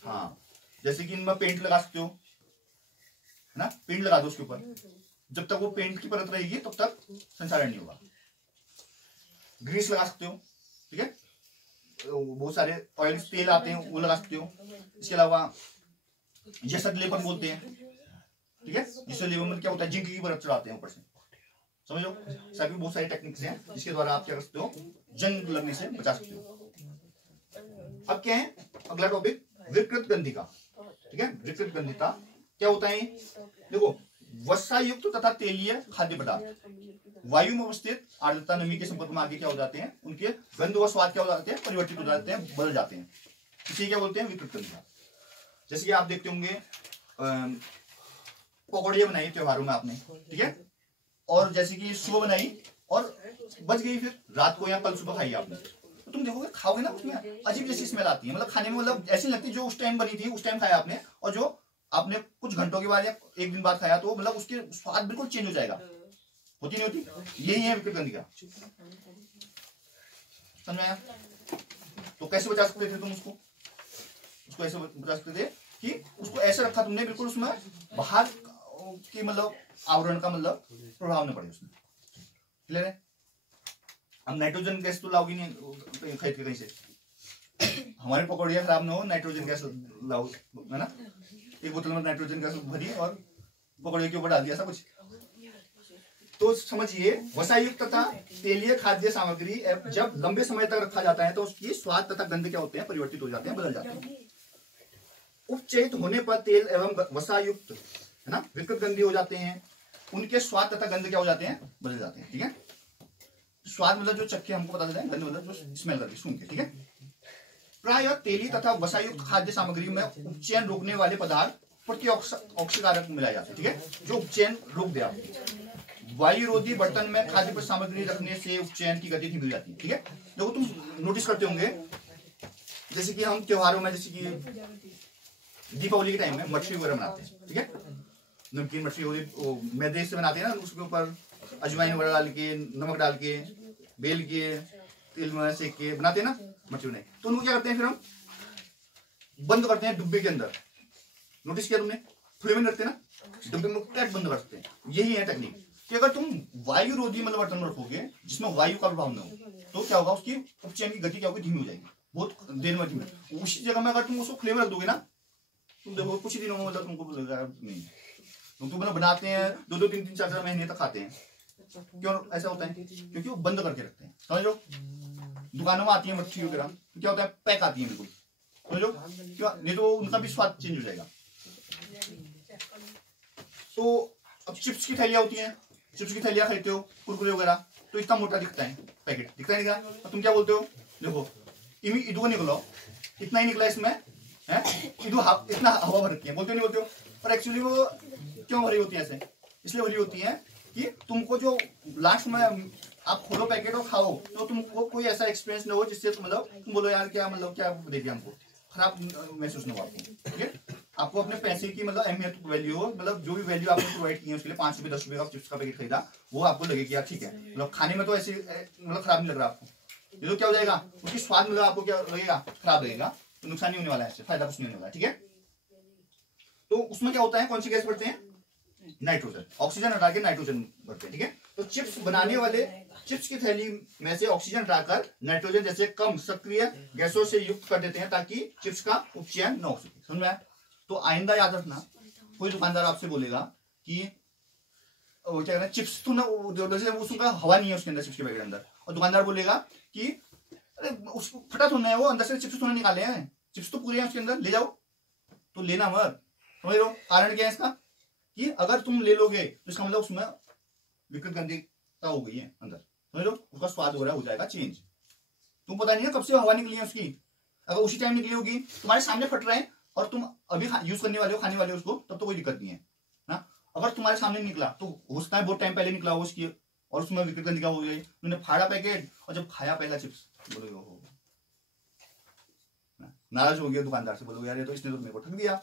हाँ, जैसे कि इनमें पेंट लगा सकते हो, है ना, पेंट लगा दो उसके ऊपर, जब तक वो पेंट की परत रहेगी तब तक संचारण नहीं होगा। ग्रीस लगा सकते हो, ठीक है, बहुत सारे ऑयल तेल आते हैं वो लगा सकते हो। इसके अलावा जैसा लेपन बोलते हैं, ठीक है, जिससे लेपन में क्या होता है, जिंक की परत चढ़ाते हैं ऊपर से, समझ लो। सभी बहुत सारी टेक्निक्स हैं जिसके द्वारा आप क्या कर सकते हो, जंग लगने से बचा सकते हो। अब क्या है अगला टॉपिक, विकृत गंधिका। ठीक है, विकृत गंधिका क्या होता है? देखो, वसा युक्त तथा तेलीय खाद्य पदार्थ वायु में अवस्थित आर्द्रता नमी के संपर्क में आगे क्या हो जाते हैं, उनके गंध व स्वाद क्या हो जाते हैं, परिवर्तित हो जाते हैं, बदल जाते हैं। इसे क्या बोलते हैं, विकृत गंधिका। जैसे कि आप देखते होंगे पकौड़ियां बनाई त्योहारों में आपने, ठीक है, और जैसे कि सुबह बनाई और बच गई, फिर रात को या कल सुबह खाई आपने, तो तुम देखोगे खाओगे ना, उसमें अजीब जैसी स्मेल आती है, मतलब खाने में मतलब ऐसी लगती है जो उस टाइम बनी थी उस टाइम खाया आपने, और जो आपने कुछ घंटों के बाद या एक दिन बाद खाया तो मतलब उसके स्वाद बिल्कुल चेंज हो जाएगा। होती नहीं होती? यही है विकृत गंधिका। समझ में आया? तो कैसे बचा सकते थे तुम उसको ऐसे बचा सकते थे कि उसको ऐसे रखा तुमने बिल्कुल उसमें बाहर की मतलब आवरण का मतलब प्रभाव न पड़े उसमें। क्लियर है? अब नाइट्रोजन गैस तो लाओगी नहीं खरीद के कहीं से, हमारे पकौड़ियाँ खराब ना हो, नाइट्रोजन गैस लाओ, है ना, एक बोतल में नाइट्रोजन गैस भरी और पकौड़ियों के ऊपर डाल दिया, ऐसा कुछ तो समझिए वसायुक्त तथा तेलीय खाद्य सामग्री जब लंबे समय तक रखा जाता है तो उसकी स्वाद तथा गंध क्या होते हैं, परिवर्तित हो जाते हैं, बदल जाते हैं। उपचयित होने पर तेल एवं वसायुक्त है ना विकृत गंधी हो जाते हैं, उनके स्वाद तथा गंध क्या हो जाते हैं, बदल जाते हैं। ठीक है, स्वाद मतलब जो चक्के हमको पता चलता है, गंध मतलब जो स्मेल करके सूंघ के। ठीक है, प्राय तेली तथा वसायुक्त खाद्य सामग्री में उपचयन रोकने वाले पदार्थ प्रतिऑक्सीकारक मिलाए जाते हैं। ठीक है, जो उपचयन रोक दे आपको। वायुरोधी बर्तन में खाद्य सामग्री रखने से उपचयन की गति धीमी हो जाती है। ठीक है, देखो तुम नोटिस करते होंगे जैसे कि हम त्योहारों में, जैसे कि दीपावली के टाइम में मछली वगैरह बनाते हैं। ठीक है, नमकीन मछली हो रही मैदे से बनाते हैं ना, उसके ऊपर अजवाइन वगैरह डाल के, नमक डाल के, बेल के, तेल में सेक के बनाते हैं ना मछली में। तो उनको क्या करते हैं, फिर हम बंद करते हैं डिब्बे के अंदर। नोटिस किया तुमने, खुले में रखते हैं ना डिब्बे में, कैट बंद करते हैं। यही है टेक्निक कि अगर तुम वायु रोधी मतलब बर्तन में रखोगे जिसमें वायु का प्रभाव न हो, तो क्या होगा, उसकी उपचयन की गति क्या होगी, धीमी हो जाएगी, बहुत देर में धीमी। उसी जगह में अगर तुम उसको खुले में रख दोगे ना, तुम देखो कुछ ही दिनों में मतलब तुमको नहीं, तुम तो मतलब बनाते हैं 2-2, 3-3, 4-4 महीने तक खाते हैं। क्यों ऐसा होता है, क्योंकि वो बंद करके रखते हैं। समझ लो, दुकानों में आती है मच्छी वगैरह तो क्या होता है, पैक आती है बिल्कुल। समझ लो, क्यों, नहीं तो उनका भी स्वाद चेंज हो जाएगा। तो अब चिप्स की थैलियां होती हैं, चिप्स की थैलियां खरीदते हो, कुरकुरे वगैरह, तो इतना मोटा दिखता है पैकेट, दिखता है नहीं, तो तुम क्या बोलते हो, देखो इधो निकलो, इतना ही निकला इसमें है, इतना हवा भर रखी है, बोलते हो नहीं बोलते हो। पर एक्चुअली वो क्यों भरी होती है ऐसे, इसलिए भरी होती है कि तुमको जो लास्ट में आप खोलो पैकेट और खाओ तो तुमको कोई ऐसा एक्सपीरियंस न हो जिससे तुम बोलो यार क्या मतलब क्या दे दिया हमको, खराब महसूस न हो आपको। ठीक है, आपको अपने पैसे की मतलब अहमियत वैल्यू हो, मतलब जो भी वैल्यू आपने प्रोवाइड की है उसके लिए 5 रुपए 10 रुपए का चिप्स का पैकेट खरीदा, वो आपको लगे कि यार ठीक है, मतलब खाने में तो ऐसे मतलब खराब नहीं लग रहा आपको। ये तो क्या हो जाएगा, उसकी स्वाद मतलब आपको क्या लगेगा, खराब लगेगा, तो नुकसान नहीं होने वाला है, इससे फायदा कुछ नहीं होने वाला। ठीक है, तो उसमें क्या होता है, कौन सी गैस बढ़ते हैं, नाइट्रोजन, ऑक्सीजन हटा के नाइट्रोजन बढ़ते हैं। ठीक है, तो चिप्स बनाने वाले चिप्स की थैली में से ऑक्सीजन हटाकर नाइट्रोजन जैसे कम सक्रिय गैसों से युक्त कर देते हैं ताकि चिप्स का उपचयन न हो सके। समझ में आया? तो आइंदा याद रखना, कोई दुकानदार आपसे बोलेगा कि वो क्या कहना है, चिप्स तो ना जैसे उसका हवा नहीं है उसके अंदर, चिप्स के पैकेट के अंदर, और दुकानदार बोलेगा कि अरे उसको फटा तो नहीं है, वो अंदर से चिप्स तो निकाले हैं, चिप्स तो पूरे हैं उसके अंदर, ले जाओ, तो लेना मत। समझ लो कारण क्या है इसका, कि अगर तुम ले लोगे तो इसका मतलब उसमें विकृत गंधता हो गई है अंदर। समझ लो, उसका स्वाद हो रहा हो जाएगा चेंज। तुम पता नहीं है कब से हवा निकली है उसकी, अगर उसी टाइम निकली होगी, तुम्हारे सामने फट रहे हैं और तुम अभी यूज करने वाले हो, खाने वाले हो उसको, तब तो कोई दिक्कत नहीं है ना। अगर तुम्हारे सामने निकला तो हो सकता है बहुत टाइम पहले निकला हो उसकी, और उसमें विकृत गंध हो गई, तुमने फाड़ा पैकेट और जब खाया पहला चिप्स, बोलोगे हो नाराज हो गया दुकानदार से, बोलोगे यार ये तो इसने तो मेरे को ठग दिया।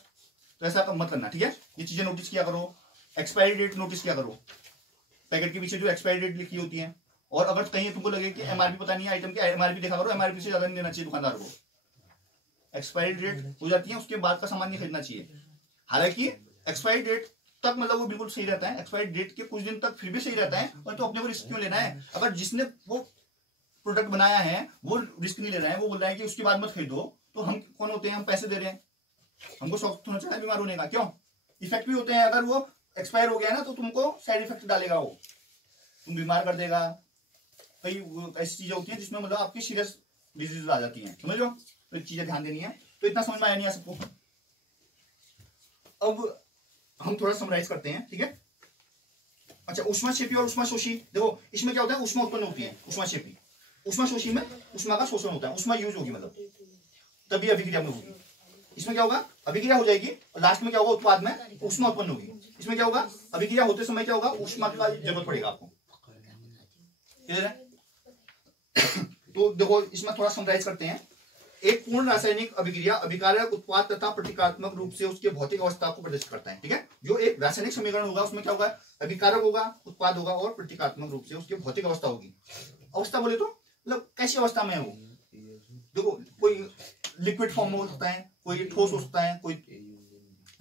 तो ऐसा मत करना। ठीक है, ये चीजें नोटिस किया करो, एक्सपायरी डेट नोटिस किया करो, पैकेट के पीछे जो एक्सपायरी डेट लिखी होती है, और अगर कहीं तुमको लगे कि एमआरपी पता नहीं है आइटम की, एमआरपी देखा करो, एमआरपी से ज्यादा नहीं देना चाहिए दुकानदार को। एक्सपायरी डेट हो जाती है उसके बाद का सामान नहीं खरीदना चाहिए। हालांकि एक्सपायरी डेट तक मतलब वो बिल्कुल सही रहता है, एक्सपायरी डेट के कुछ दिन तक फिर भी सही रहता है, और तो अपने को रिस्क क्यों लेना है। अगर जिसने वो प्रोडक्ट बनाया है वो रिस्क नहीं ले रहा है, वो बोल रहा है कि उसके बाद मत खरीदो, तो हम कौन होते हैं, हम पैसे दे रहे हैं, हमको शौक होना चाहिए बीमार होने का, क्यों, इफेक्ट भी होते हैं। अगर वो एक्सपायर हो गया ना तो तुमको साइड इफेक्ट डालेगा, वो तुम बीमार कर देगा। कई ऐसी चीजें होती हैं जिसमें मतलब आपकी सीरियस डिजीज आ जाती हैं, समझ लो, तो चीजें ध्यान देनी है। तो इतना समझ में आया नहीं आ सबको। अब हम थोड़ा समराइज करते हैं। ठीक है, अच्छा, ऊष्माक्षेपी और ऊष्माशोषी, देखो इसमें क्या होता है, ऊष्मा उत्पन्न होती है ऊष्माक्षेपी, ऊष्माशोषी में ऊष्मा का शोषण होता है, ऊष्मा यूज होगी मतलब तभी अभिक्रिया में होगी। इसमें क्या होगा, अभिक्रिया हो जाएगी और लास्ट में क्या होगा, उत्पाद में ऊष्मा उत्पन्न होगी। इसमें क्या होगा, अभिक्रिया होते समय क्या होगा, ऊष्मा की जरूरत पड़ेगा आपको। तो देखो इसमें थोड़ा समराइज करते हैं। एक पूर्ण रासायनिक अभिक्रिया अभिकारक उत्पाद तथा प्रतीकात्मक रूप से उसके भौतिक अवस्था को प्रदर्शित करता है। ठीक है, जो एक रासायनिक समीकरण होगा उसमें क्या होगा, अभिकारक होगा, उत्पाद होगा, और प्रतीकात्मक रूप से उसकी भौतिक अवस्था होगी। अवस्था बोले तो मतलब कैसी अवस्था में है वो, देखो कोई लिक्विड फॉर्म में हो सकता है, कोई ठोस हो सकता है, कोई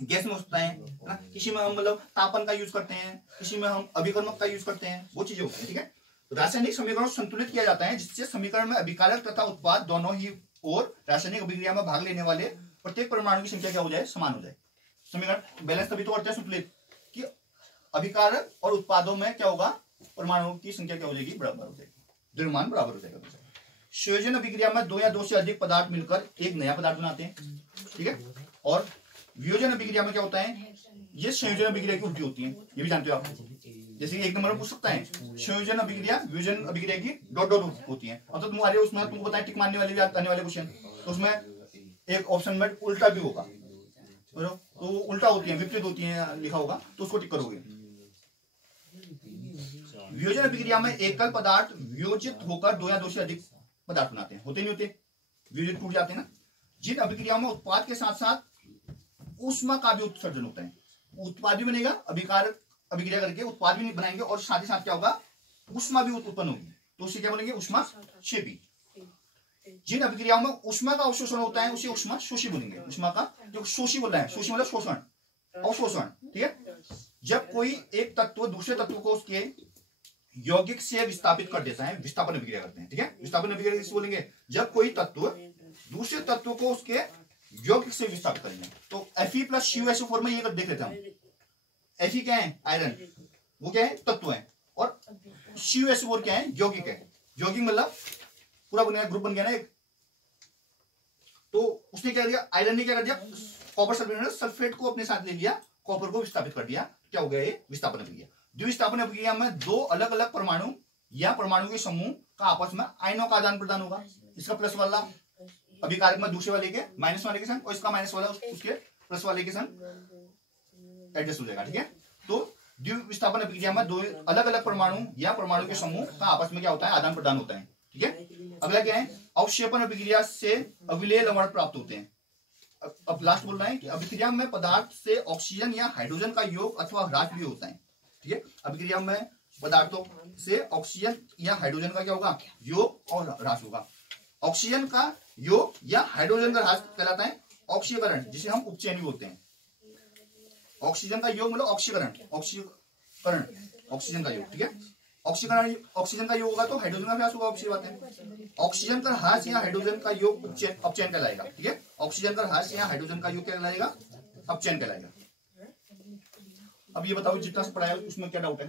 गैस में हो सकता है ना, किसी में हम मतलब तापन का यूज करते हैं, किसी में हम अभिकर्मक का यूज करते हैं, वो चीजें होती है। ठीक है, रासायनिक समीकरण संतुलित किया जाता है जिससे समीकरण में अभिकारक तथा उत्पाद दोनों ही और रासायनिक अभिक्रिया में भाग लेने वाले प्रत्येक परमाणु की संख्या क्या हो जाए, समान हो जाए। समीकरण बैलेंस तभी तो करते हैं संतुलित, कि अभिकारक और उत्पादों में क्या होगा, परमाणुओं की संख्या क्या हो जाएगी, बराबर हो जाएगी, द्रव्यमान बराबर हो जाएगा। संयोजन अभिक्रिया में दो या दो से अधिक पदार्थ मिलकर एक नया पदार्थ बनाते हैं, ठीक है। और वियोजन अभिक्रिया में क्या होता है, ये संयोजन अभिक्रिया की उल्टी होती है, ये भी जानते हो आप। जैसे एक नंबर में पूछ सकता है, संयोजन अभिक्रिया वियोजन अभिक्रिया की डॉट डॉट होती है। अब तो तुम्हारे उसमें तुमको बताए टिक मारने वाले भी आने वाले क्वेश्चन, तो उसमें एक ऑप्शन में उल्टा भी होगा, तो उल्टा होती है, विपरीत होती है लिखा होगा, तो उसको टिक करोगे। वियोजन अभिक्रिया में एकल पदार्थ वियोजित होकर दो या दो से अधिक पदार्थ बनाते हैं, होते नहीं होते, वियोजित टूट जाते हैं ना। जिन अभिक्रियाओं में उत्पाद के साथ साथ ऊष्मा का भी उत्सर्जन होता है, उत्पाद भी बनेगा, अभिक्रिया करके उत्पाद भी बनाएंगे और साथ ही साथ क्या होगा, ऊष्मा भी उत्पन्न होगी, तो उसे क्या बोलेंगे, ऊष्मा क्षेपी। जिन अभिक्रियाओं में ऊष्मा का अवशोषण होता है उसे ऊष्मा शोषी बोलेंगे। ऊष्मा का जो शोषी बोल रहा है, शोषी मतलब शोषण, अवशोषण, ठीक है। जब कोई एक तत्व दूसरे तत्व को उसके यौगिक से विस्थापित कर देता है, विस्थापन अभिक्रिया करते हैं, ठीक है। विस्थापन अभिक्रिया किसे बोलेंगे, जब कोई तत्व दूसरे तत्व को उसके यौगिक से विस्थापित करेंगे। तो Fe+CuSO4 में ये देख लेते हैं हम। Fe क्या है, आयरन, वो क्या है, तत्व है, और CuSO4 क्या है, यौगिक है। यौगिक मतलब पूरा बन गया, ग्रुप बन गया ना एक। तो उसने क्या किया, आयरन ने क्या कर दिया, कॉपर सल्फेट को अपने साथ ले लिया, कॉपर को विस्थापित कर दिया, क्या हो गया, ये विस्थापन अभिक्रिया। द्विविस्थापन अभिक्रिया में दो अलग अलग परमाणु या परमाणु के समूह का आपस में आयनों का आदान प्रदान होगा। इसका प्लस वाला अभिकारक में दूसरे वाले के माइनस वाले के संग, और इसका माइनस वाला उसके प्लस वाले के संग एडजस्ट हो जाएगा, ठीक है। तो द्विविस्थापन अभिक्रिया में दो अलग अलग परमाणु या परमाणु के समूह का आपस में क्या होता है, आदान प्रदान होता है, ठीक है। अगला क्या है, अवक्षेपण अभिक्रिया से अविलेय लवण प्राप्त होते हैं। अब लास्ट बोल रहे हैं कि अभिक्रिया में पदार्थ से ऑक्सीजन या हाइड्रोजन का योग अथवा ह्रास भी होता है, ठीक है। अभिक्रिया में पदार्थों से ऑक्सीजन या हाइड्रोजन का क्या होगा, योग और ह्रास होगा। ऑक्सीजन का योग या हाइड्रोजन का ह्रास कहलाता है ऑक्सीकरण, जिसे हम उपचयन बोलते हैं। ऑक्सीजन का योग मतलब ऑक्सीकरण, ऑक्सीजन का योग, ठीक है। ऑक्सीजन का योग होगा तो हाइड्रोजन का ह्रास होगा, ऑक्सीजन बात है। ऑक्सीजन का ह्रास या हाइड्रोजन का योग अपचयन कहलाएगा, ठीक है। ऑक्सीजन का ह्रास या हाइड्रोजन का योग क्या कहलाएगा, अपचयन कहलाएगा। अब ये बताओ जितना से पढ़ाया उसमें क्या डाउट है।